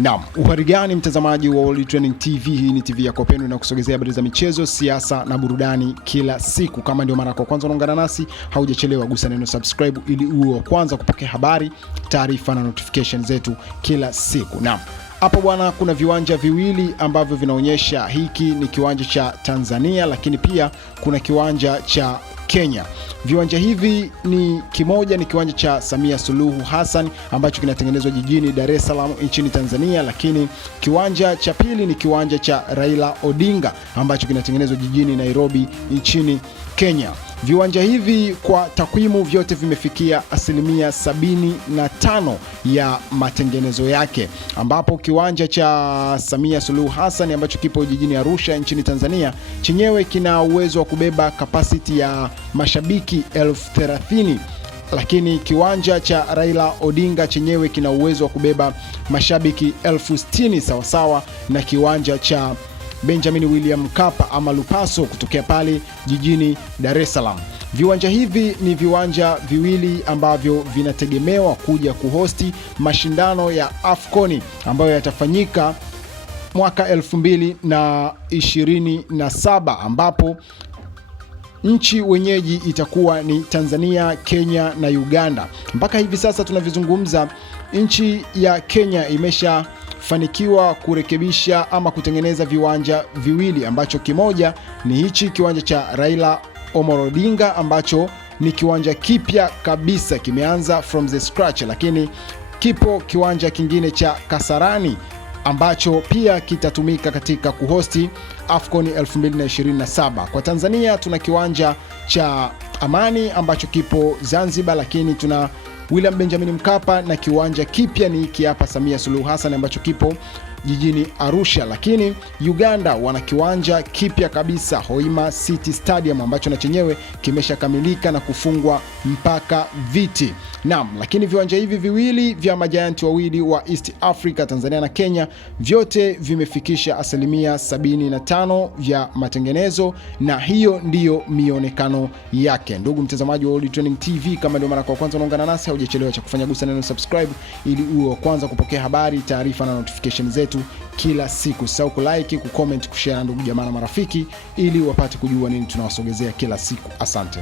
Naam, uhari gani mtazamaji wa World Trending TV? Hii ni TV yako pendwa na kusogezea habari za michezo, siasa na burudani kila siku. Kama ndio mara yako kwanza unaungana nasi, haujachelewa, gusa neno subscribe ili uwe wa kwanza kupokea habari, taarifa na notification zetu kila siku. Naam, hapa bwana, kuna viwanja viwili ambavyo vinaonyesha hiki ni kiwanja cha Tanzania, lakini pia kuna kiwanja cha Kenya. Viwanja hivi ni kimoja ni kiwanja cha Samia Suluhu Hassan ambacho kinatengenezwa jijini Dar es Salaam nchini Tanzania, lakini kiwanja cha pili ni kiwanja cha Raila Odinga ambacho kinatengenezwa jijini Nairobi nchini Kenya. Viwanja hivi kwa takwimu vyote vimefikia 75% ya matengenezo yake, ambapo kiwanja cha Samia Suluhu Hassan ambacho kipo jijini Arusha nchini Tanzania chenyewe kina uwezo wa kubeba capacity ya mashabiki 30,000, lakini kiwanja cha Raila Odinga chenyewe kina uwezo wa kubeba mashabiki 60,000 sawasawa na kiwanja cha Benjamin William Mkapa ama Lupaso kutokea pale jijini Dar es Salaam. Viwanja hivi ni viwanja viwili ambavyo vinategemewa kuja kuhosti mashindano ya AFCON ambayo yatafanyika mwaka 2027, ambapo nchi wenyeji itakuwa ni Tanzania, Kenya na Uganda. Mpaka hivi sasa tunavyozungumza, nchi ya Kenya imeshafanikiwa kurekebisha ama kutengeneza viwanja viwili, ambacho kimoja ni hichi kiwanja cha Raila Omolo Odinga ambacho ni kiwanja kipya kabisa, kimeanza from the scratch, lakini kipo kiwanja kingine cha Kasarani ambacho pia kitatumika katika kuhosti AFCON 2027. Kwa Tanzania tuna kiwanja cha Amani ambacho kipo Zanzibar, lakini tuna William Benjamin Mkapa na kiwanja kipya ni hiki hapa Samia Suluhu Hassan ambacho kipo jijini Arusha. Lakini Uganda wana kiwanja kipya kabisa, Hoima City Stadium, ambacho na chenyewe kimeshakamilika na kufungwa mpaka viti. Naam, lakini viwanja hivi viwili vya majianti wawili wa East Africa, Tanzania na Kenya, vyote vimefikisha 75% ya matengenezo, na hiyo ndiyo mionekano yake. Ndugu mtazamaji wa World Trending TV, kama ndio mara kwa kwanza unaungana nasi, haujachelewa cha kufanya, gusa neno subscribe ili uwe wa kwanza kupokea habari, taarifa na notification zetu kila siku. Usisahau kulike, kucomment, kushare na ndugu jamaa na marafiki ili wapate kujua nini tunawasogezea kila siku. Asante.